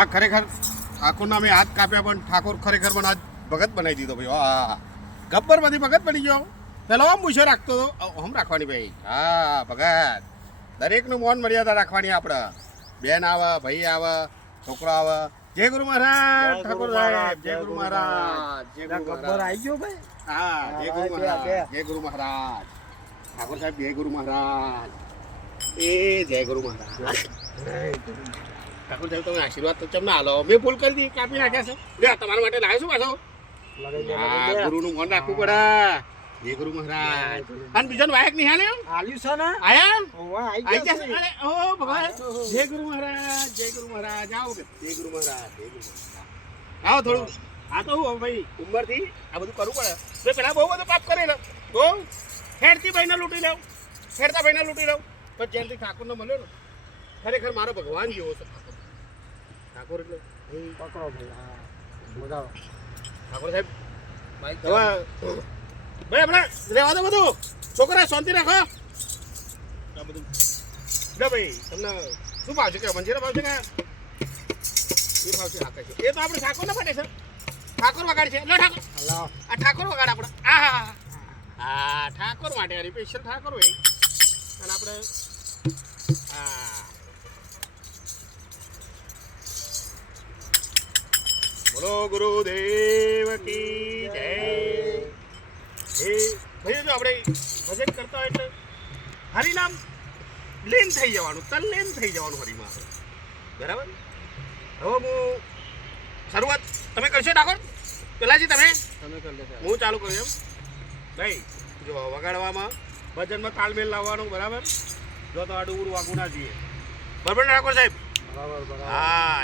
આ ખરેખર ઠાકોરના મેં હાથ કાપ્યા પણ ઠાકોર ખરેખર મને આજ ભગત બનાવી દીધો ભાઈ. હા ગબ્બરમાંથી ભગત બની ગયો. પેલો આમ મૂછો રાખતો હતો આમ રાખવાની ભાઈ. હા ભગત દરેકનું મોન મર્યાદા રાખવાની આપણે. બેન આવે, ભાઈ આવે, છોકરો આવે. જય ગુરુ મહારાજ ઠાકોર સાહેબ, જય ગુરુ મહારાજ, જય ગુરુ ગબ્બર મહારાજ. આવી ગયો ભાઈ. હા જય ગુરુ મહારાજ, જય ગુરુ મહારાજ. ઠાકોર સાહેબ જય ગુરુ મહારાજ. એ જય ગુરુ મહારાજ. ઠાકોર સાહેબ તમે આશીર્વાદ તો ચમ ના હાલો. મેં ભૂલ કરી દી, કાપી નાખ્યા છે. લે તમારા માટે લાવ્યો છું પાછો. હા ગુરુનું મોન રાખવું પડે. જય ગુરુ મહારાજ. અને બીજો વાયક નહીં હાલે આલ્યું છે ને આયા ઓવા આવી આઈ ગયા જશે. અરે ઓ ભગવાન જય ગુરુ મહારાજ, જય ગુરુ મહારાજ. આવો કે જય ગુરુ મહારાજ, જય ગુરુ મહારાજ. આવો થોડું. આ તો હું ભાઈ ઉંમરથી આ બધું કરવું પડે. તો પેલા બહુ બધું પાપ કરેલો. બહુ હેડતી ભાઈને લૂંટી લઉં, હેડતા ભાઈને લૂંટી લઉં. પણ જેલથી ઠાકોરને મળ્યો ને ખરેખર મારો ભગવાન જેવો છે ઠાકોર. ઠાકોર એટલે પકડો ભાઈ. હા બોલાવો. ઠાકોર સાહેબ હવે ભાઈ આપણે રહેવા દો બધું. છોકરા શાંતિ રાખો. આ બધું લે ભાઈ તમને શું ભાવ છે કે મંજીરા ભાવ છે કે એ ભાવ છે હાકે છે એ તો આપણે ઠાકોરના માટે છે. ઠાકોર વગાડ છે. લો ઠાકોર હલો આ ઠાકોર વગાડ આપણે. આ હા ઠાકોર માટે અરે સ્પેશિયલ ઠાકોર હોય. અને આપણે હા બોલો ગુરુદેવ કી જય. એ ભાઈ જો આપણે ભજન કરતા હોય એટલે હરિનામ લીન થઈ જવાનું, તલ્લીન થઈ જવાનું હરિમાં આપણે. બરાબર. હવે હું શરૂઆત તમે કરશો ઠાકોર? પેલાજી તમે હું ચાલુ કરું એમ ભાઈ. જો વગાડવામાં ભજનમાં તાલમેલ લાવવાનું. બરાબર. જો તો આડું વાગું ના જઈએ. બરાબર ને ઠાકોર સાહેબ? બરાબર બરાબર. હા